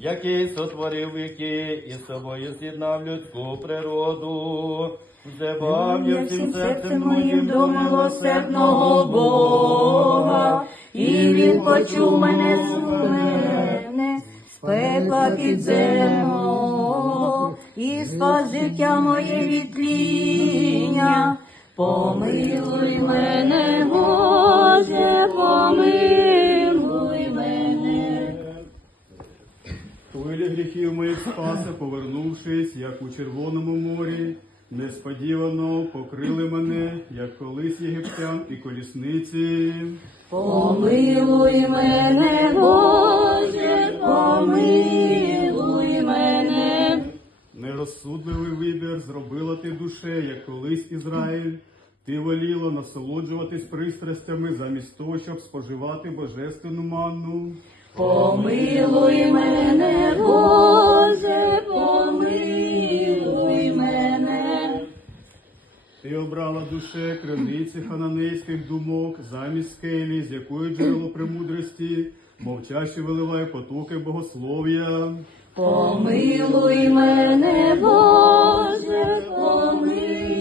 який сотворив віки і з собою з'єднав людську природу. Взивав я всім серцем моїм до милосердного Бога, і він почув мене сумне, з пекла підземного, і спас життя моє від тління. Помилуй мене, гріхів моїх спаси, повернувшись, як у Червоному морі, несподівано покрили мене, як колись єгиптян і колісниці. Помилуй мене, Боже, помилуй мене. Нерозсудливий вибір зробила ти душе, як колись Ізраїль. Ти воліла насолоджуватись пристрастями замість того, щоб споживати божественну манну. Помилуй мене, Боже, помилуй мене. Ти обрала душе криниці хананейських думок замість скелі, з якої джерело премудрості, мовчаще виливає потоки богослов'я. Помилуй мене, Боже, помилуй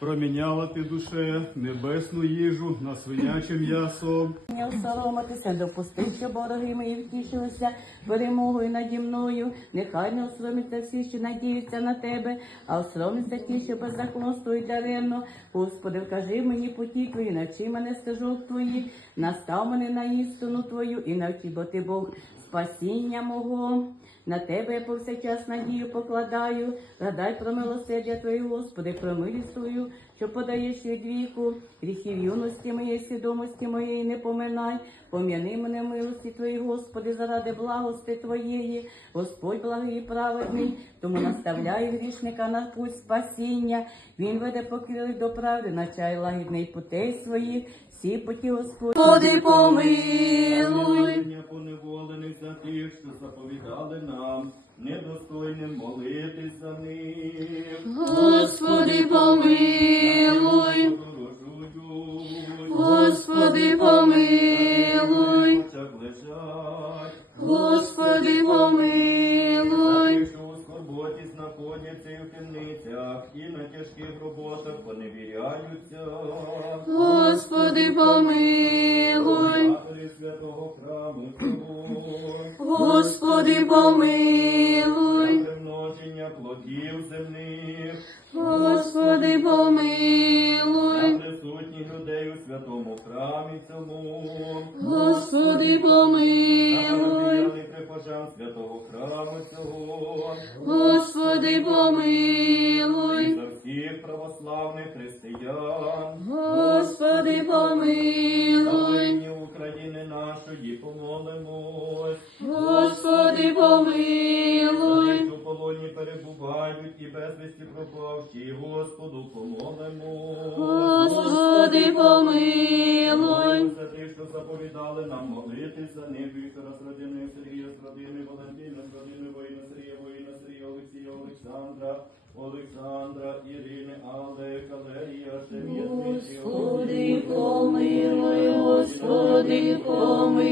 Проміняла ти душе небесну їжу на свиняче м'ясо. Не осоромитися, допусти, що вороги мої втішилися перемогою наді мною. Нехай не осоромляться всі, що надіються на тебе, а осоромляться ті, що беззаконствують даремно. Господи, вкажи мені путі твої, навчи мене стежок твоїх, настав мене на істину твою і навчи, бо ти Бог спасіння мого. На тебе я повсякчас надію покладаю. Гадай про милосердя Твоє, Господи, про милість Твою, що подаєш від віку, гріхів юності моєї, свідомості моєї не поминай. Пом'яни мене милості Твої, Господи, заради благости Твоєї. Господь благий і праведний, тому наставляє грішника на путь спасіння. Він веде покрили до правди, начай лагідний путей своїх, всі поті Господь. Господи, помилуй. Поневолених за тих, що заповідали нам, недостойним молитись за них. Господи, помилуй. Олександра, Олександра, Ірини, Алли, Калерія, Артемія, Господи, помилуй, Господи, помилуй,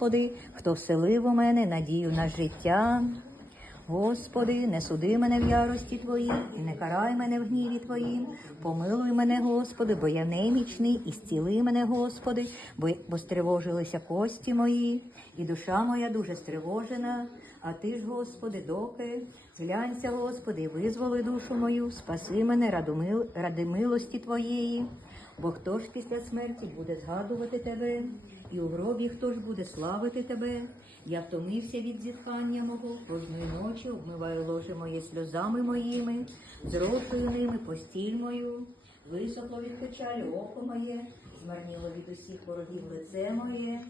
Господи, хто вселив у мене надію на життя. Господи, не суди мене в ярості Твоїй, і не карай мене в гніві Твоїм. Помилуй мене, Господи, бо я немічний, і зціли мене, Господи, бо, стривожилися кості мої, і душа моя дуже стривожена. А ти ж, Господи, доки зглянься, Господи, і визволи душу мою, спаси мене ради милості Твоєї. Бо хто ж після смерті буде згадувати тебе, і у гробі хто ж буде славити тебе? Я втомився від зітхання мого, кожної ночі обмиваю ложе моє сльозами моїми, зрошую ними постіль мою, висохло від печалі око моє, змарніло від усіх ворогів лице моє.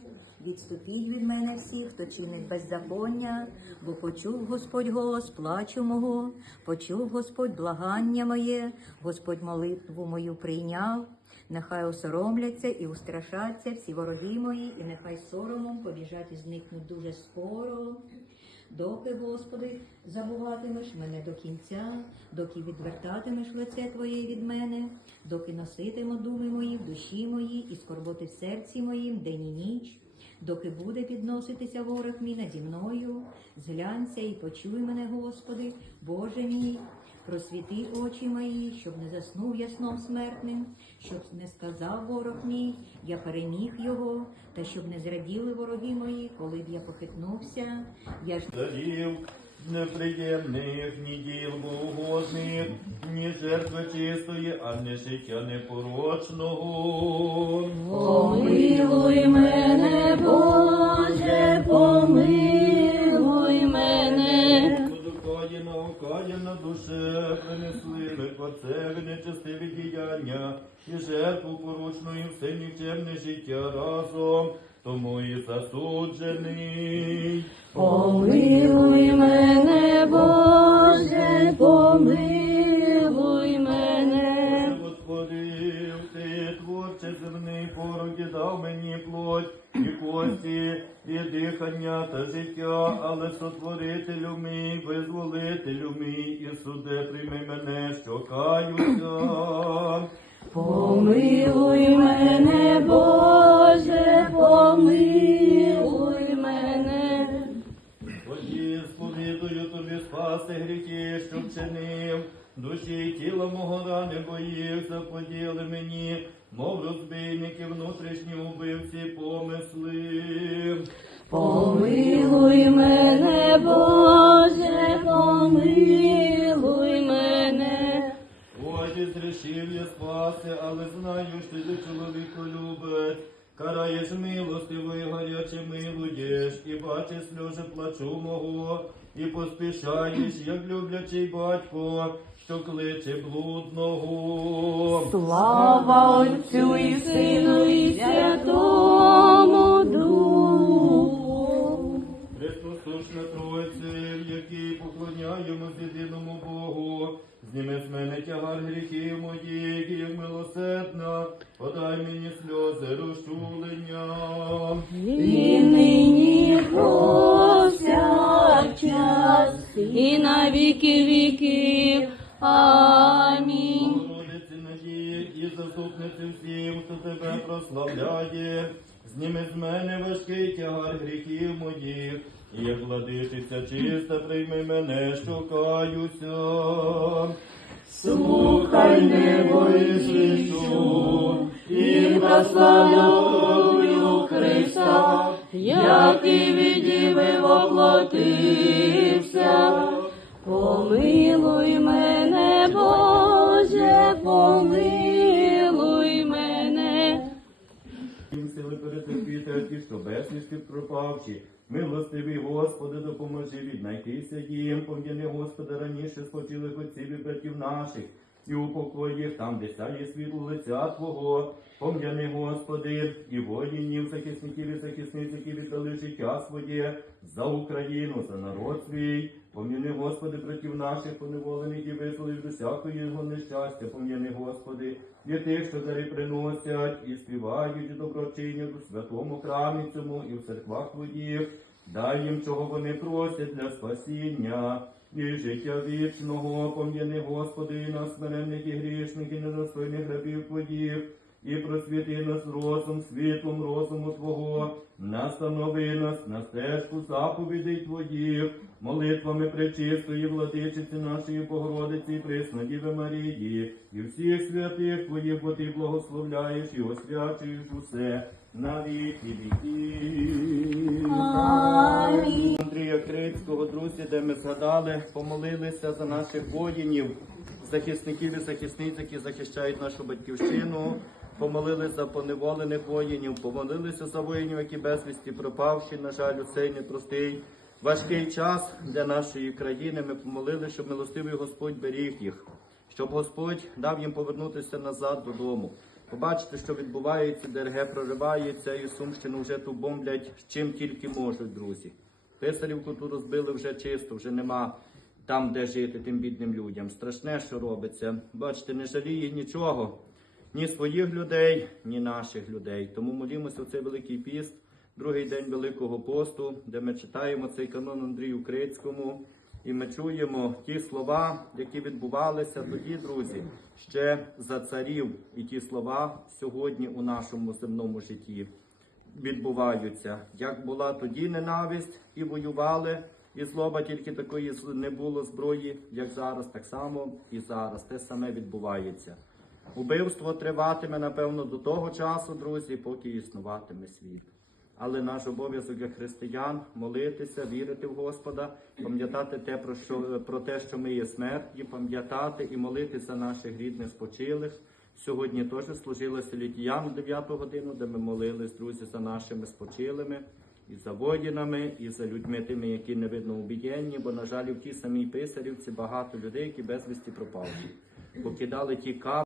Відступіть від мене всі, хто чинить беззаконня, бо почув Господь голос плачу мого, почув Господь благання моє, Господь молитву мою прийняв. Нехай осоромляться і устрашаться всі вороги мої, і нехай соромом побіжать і зникнуть дуже скоро. Доки, Господи, забуватимеш мене до кінця, доки відвертатимеш лице Твоє від мене, доки носитиму думи мої в душі моїй і скорботи в серці моїм день і ніч, доки буде підноситися ворог мій наді мною, зглянься і почуй мене, Господи, Боже мій, просвіти очі мої, щоб не заснув я сном смертним, щоб не сказав ворог мій, я переміг його, та щоб не зраділи вороги мої, коли б я похитнувся, я ж Дарів неприємних, ні діл богозних, ні жертви чистої, а не життя непорочного. Помилуй мене, Отцеві нечестиві діяння і жертву поручну і все нікчемне життя разом, тому і засуджений. Помилуй мене, Боже, помилуй мене. Господи, ти творче земний породі дав мені плоть і кості, і дихання та життя, але сотворителю мій, визволителю мій, і суде прийми мене, що каюся. Помилуй мене, Боже, помилуй мене. Тоді сповідую тобі спаси гріхи, що вчинив, душі й тіла мого рани боївся, поділи мені, мов розбійники, внутрішні убивці помисли. Помилуй мене, Боже, Годі зрішив я спаси, але знаю, що ти чоловіку любить. Караєш милостиво і гаряче милуєш, і бачиш сльози плачу мого, і поспішаєш, як люблячий батько, що кличе блудного. Слава Отцю і Сину і Святому Духу. Христосушна Тройце, в якій поклоняємось єдиному Богу, зніми з мене тягар гріхів моїх, як милосердна, подай мені сльози розчулення. І нині повсякчас, і на віки віків. Амінь. Заступниці всім, хто тебе прославляє. Зніми з мене важкий тягар гріхів моїх, і як владичиця чиста, прийми мене, що каюся. Слухай небо і свічу, і прославлю Христа, як і відіви воплотився. Помилуй мене, ті, що безвісти пропавші. Милостивий Господи, допоможи віднайтися їм, пом'яни Господи раніше схотілих отців і братів наших, і упокой їх там, де сяє світло лиця Твого. Пом'яни, Господи, і воїнів, захисників і захисниць, які життя своє за Україну, за народ свій. Пом'яни, Господи, братів наших поневолених і визволив від усякої його нещастя. Пом'яни, Господи, і тих, що дари приносять і співають доброчинів у святому храмі цьому і в церквах Твоїх. Дай їм, чого вони просять для спасіння і життя вічного. Пом'яни, Господи, і нас смиренних і грішних, і недостойних рабів Твоїх. І просвіти нас розум, світлом розуму Твого, настанови нас на стежку заповідей Твоїх, молитвами пречистої владичиці нашої Богородиці, і Преснодіви Марії, і всіх святих Твоїх, бо Ти благословляєш і освячуєш усе на віки. Амінь. Андрія Крицького, друзі, де ми згадали, помолилися за наших воїнів, захисників і захисниць, які захищають нашу батьківщину. Помолилися за поневолених воїнів, помолилися за воїнів, які безвісті пропавші, на жаль, у цей непростий важкий час для нашої країни. Ми помолилися, щоб милостивий Господь беріг їх, щоб Господь дав їм повернутися назад додому. Побачите, що відбувається, ДРГ проривається, і Сумщину вже ту бомблять чим тільки можуть, друзі. Писарівку ту розбили вже чисто, вже нема там, де жити тим бідним людям. Страшне, що робиться. Бачите, не жаліє нічого, ні своїх людей, ні наших людей. Тому молімося в цей великий піст, другий день Великого посту, де ми читаємо цей канон Андрію Крицькому. І ми чуємо ті слова, які відбувалися тоді, друзі, ще за царів, і ті слова сьогодні у нашому земному житті відбуваються. Як була тоді ненависть і воювали, і злоба тільки такої не було зброї, як зараз, так само і зараз. Те саме відбувається. Убивство триватиме, напевно, до того часу, друзі, поки існуватиме світ. Але наш обов'язок як християн молитися, вірити в Господа, пам'ятати те, про що про те, що ми є смертні, пам'ятати і молитися наших рідних спочилих. Сьогодні теж служилося літіям в 9 годину, де ми молились, друзі, за нашими спочилими, і за воїнами, і за людьми тими, які не видно убієнні, бо, на жаль, в тій самій писарівці багато людей, які безвісті пропали. Покидали ті капи.